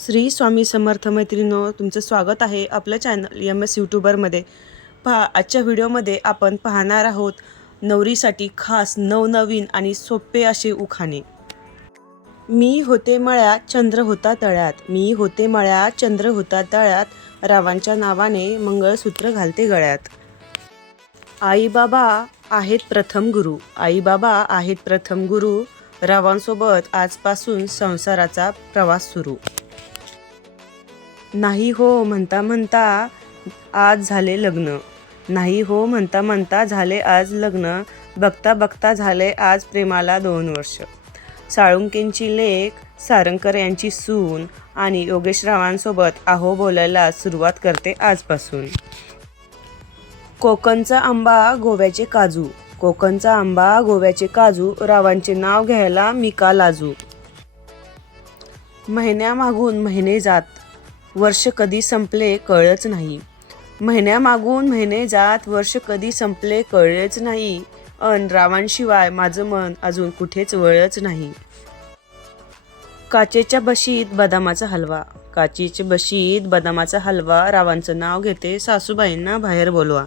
श्री स्वामी समर्थ मैत्रिणो तुमचं स्वागत आहे आपलं चॅनल एम एस यूट्यूबरमध्ये पहा आजच्या व्हिडिओमध्ये आपण पाहणार आहोत नवरीसाठी खास नवनवीन आणि सोपे असे उखाणे. मी होते मळ्या चंद्र होता तळ्यात. मी होते मळ्या चंद्र होता तळ्यात. रावांच्या नावाने मंगळसूत्र घालते गळ्यात. आई बाबा आहेत प्रथम गुरु. आई बाबा आहेत प्रथम गुरु. रावांसोबत आजपासून संसाराचा प्रवास सुरू. नाही हो म्हणता म्हणता आज झाले लग्न. नाही हो म्हणता म्हणता झाले आज लग्न. बघता बघता झाले आज प्रेमाला दोन वर्ष. साळुंकेंची लेख सारंगकर यांची सून आणि योगेश रावांसोबत आहो बोलायला सुरुवात करते आजपासून. कोकणचा आंबा गोव्याचे काजू. कोकणचा आंबा गोव्याचे काजू रावांचे नाव घ्यायला मी का लाजू? महिन्यामागून महिने जात. वर्ष कधी संपले कळलंच नाही. महिन्यामागून महिने जात वर्ष कधी संपले कळलेच नाही. अन रावांशिवाय माझं मन अजून कुठेच वळलंच नाही. काचेच्या बशीत बदामाचा हलवा. काचेच्या बशीत बदामाचा हलवा रावांचं नाव घेते सासूबाईंना बाहेर बोलवा.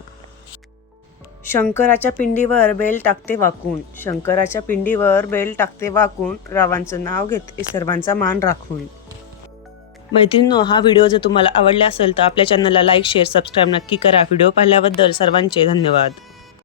शंकराच्या पिंडीवर बेल टाकते वाकून. शंकराच्या पिंडीवर बेल टाकते वाकून रावांचं नाव घेते सर्वांचा मान राखून. मैत्रिणींनो हा व्हिडिओ जर तुम्हाला आवडला असेल तर आपल्या चॅनलला लाईक शेअर सबस्क्राईब नक्की करा. व्हिडिओ पाहिल्याबद्दल सर्वांचे धन्यवाद.